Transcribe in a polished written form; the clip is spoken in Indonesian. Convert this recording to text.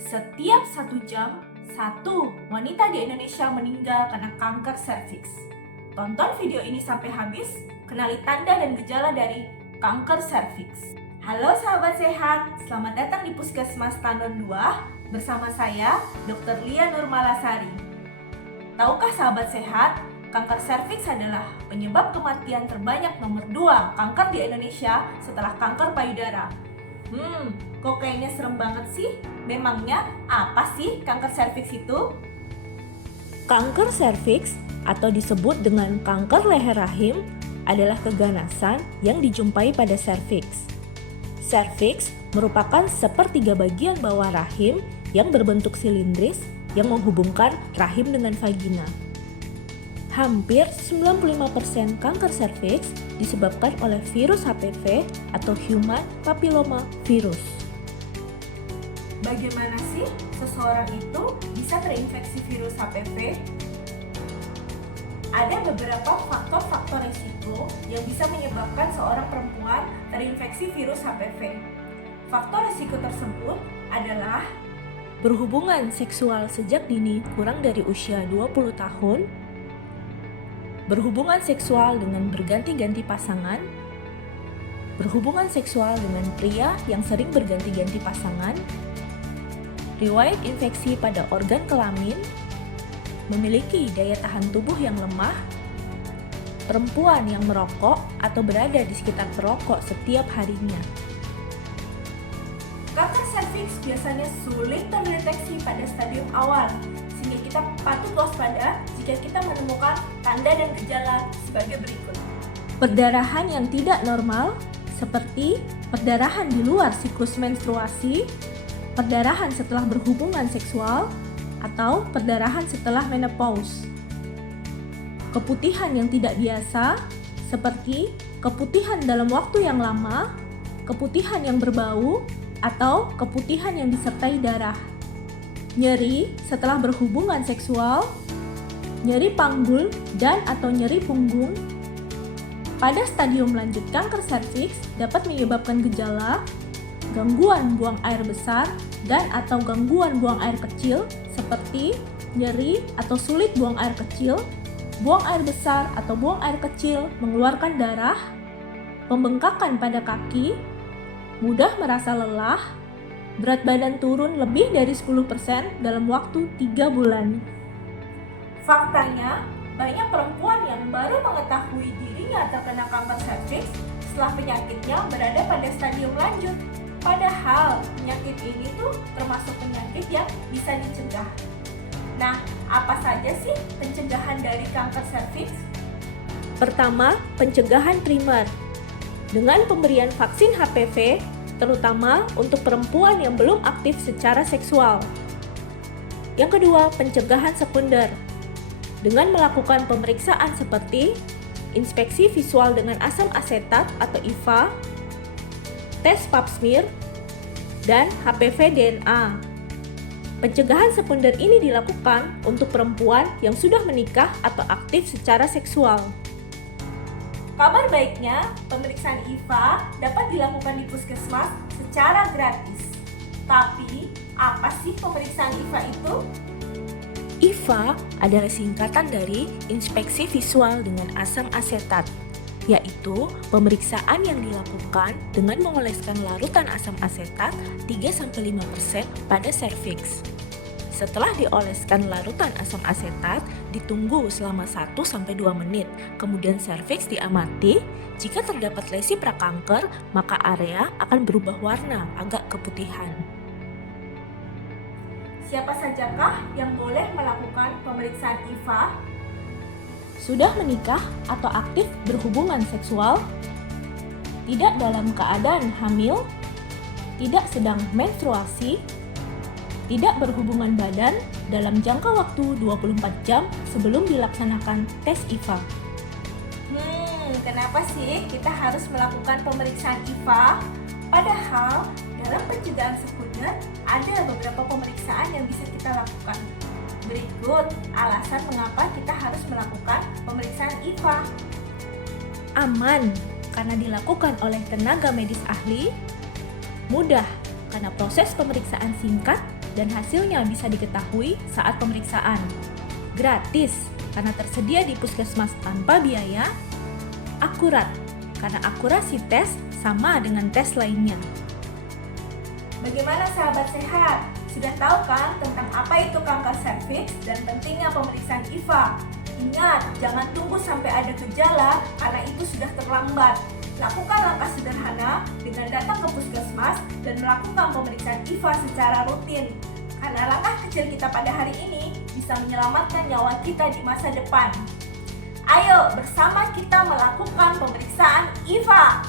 Setiap 1 jam, satu wanita di Indonesia meninggal karena kanker serviks. Tonton video ini sampai habis, kenali tanda dan gejala dari kanker serviks. Halo sahabat sehat, selamat datang di Puskesmas Tandon 2 bersama saya, Dr. Lia Nurmalasari. Tahukah sahabat sehat, kanker serviks adalah penyebab kematian terbanyak nomor 2 kanker di Indonesia setelah kanker payudara. Kok kayaknya serem banget sih? Memangnya apa sih kanker serviks itu? Kanker serviks atau disebut dengan kanker leher rahim adalah keganasan yang dijumpai pada serviks. Serviks merupakan sepertiga bagian bawah rahim yang berbentuk silindris yang menghubungkan rahim dengan vagina. Hampir 95% kanker serviks disebabkan oleh virus HPV atau Human Papilloma Virus. Bagaimana sih seseorang itu bisa terinfeksi virus HPV? Ada beberapa faktor-faktor risiko yang bisa menyebabkan seorang perempuan terinfeksi virus HPV. Faktor risiko tersebut adalah Berhubungan seksual sejak dini kurang dari usia 20 tahun, berhubungan seksual dengan berganti-ganti pasangan, berhubungan seksual dengan pria yang sering berganti-ganti pasangan, riwayat infeksi pada organ kelamin, memiliki daya tahan tubuh yang lemah, perempuan yang merokok atau berada di sekitar perokok setiap harinya. kanker serviks biasanya sulit terdeteksi pada stadium awal, sehingga kita patut waspada jika kita menemukan tanda dan gejala sebagai berikut. Perdarahan yang tidak normal seperti perdarahan di luar siklus menstruasi, perdarahan setelah berhubungan seksual, atau perdarahan setelah menopause. Keputihan yang tidak biasa seperti keputihan dalam waktu yang lama, keputihan yang berbau, atau keputihan yang disertai darah. Nyeri setelah berhubungan seksual, nyeri panggul dan atau nyeri punggung. Pada stadium lanjut kanker serviks dapat menyebabkan gejala gangguan buang air besar dan atau gangguan buang air kecil seperti nyeri atau sulit buang air kecil, buang air besar atau buang air kecil mengeluarkan darah, pembengkakan pada kaki, mudah merasa lelah, berat badan turun lebih dari 10% dalam waktu 3 bulan. Faktanya, banyak perempuan yang baru mengetahui dirinya terkena kanker serviks setelah penyakitnya berada pada stadium lanjut. Padahal penyakit ini tuh termasuk penyakit yang bisa dicegah. Nah, apa saja sih pencegahan dari kanker serviks? Pertama, pencegahan primer. Dengan pemberian vaksin HPV, terutama untuk perempuan yang belum aktif secara seksual. Yang kedua, pencegahan sekunder. Dengan melakukan pemeriksaan seperti inspeksi visual dengan asam asetat atau IVA, tes pap smear, dan HPV DNA. Pencegahan sekunder ini dilakukan untuk perempuan yang sudah menikah atau aktif secara seksual. Kabar baiknya, pemeriksaan IVA dapat dilakukan di puskesmas secara gratis. Tapi, apa sih pemeriksaan IVA itu? IVA adalah singkatan dari inspeksi visual dengan asam asetat, yaitu pemeriksaan yang dilakukan dengan mengoleskan larutan asam asetat 3-5% pada serviks. Setelah dioleskan larutan asam asetat, ditunggu selama 1-2 menit. Kemudian serviks diamati. Jika terdapat lesi prakanker, maka area akan berubah warna agak keputihan. Siapa sajakah yang boleh melakukan pemeriksaan IVA? Sudah menikah atau aktif berhubungan seksual, tidak dalam keadaan hamil, tidak sedang menstruasi, tidak berhubungan badan dalam jangka waktu 24 jam sebelum dilaksanakan tes IVA. Kenapa sih kita harus melakukan pemeriksaan IVA? Padahal dalam pencegahan sekunder ada beberapa pemeriksaan yang bisa kita lakukan. Berikut alasan mengapa kita harus melakukan pemeriksaan IVA. Aman karena dilakukan oleh tenaga medis ahli, mudah karena proses pemeriksaan singkat dan hasilnya bisa diketahui saat pemeriksaan. Gratis, karena tersedia di puskesmas tanpa biaya. Akurat, karena akurasi tes sama dengan tes lainnya. Bagaimana sahabat sehat? Sudah tahu kan tentang apa itu kanker serviks dan pentingnya pemeriksaan IVA? Ingat, jangan tunggu sampai ada gejala karena itu sudah terlambat. Lakukan langkah sederhana dengan datang ke puskesmas dan melakukan pemeriksaan IVA secara rutin. Karena langkah kecil kita pada hari ini bisa menyelamatkan nyawa kita di masa depan. Ayo bersama kita melakukan pemeriksaan IVA.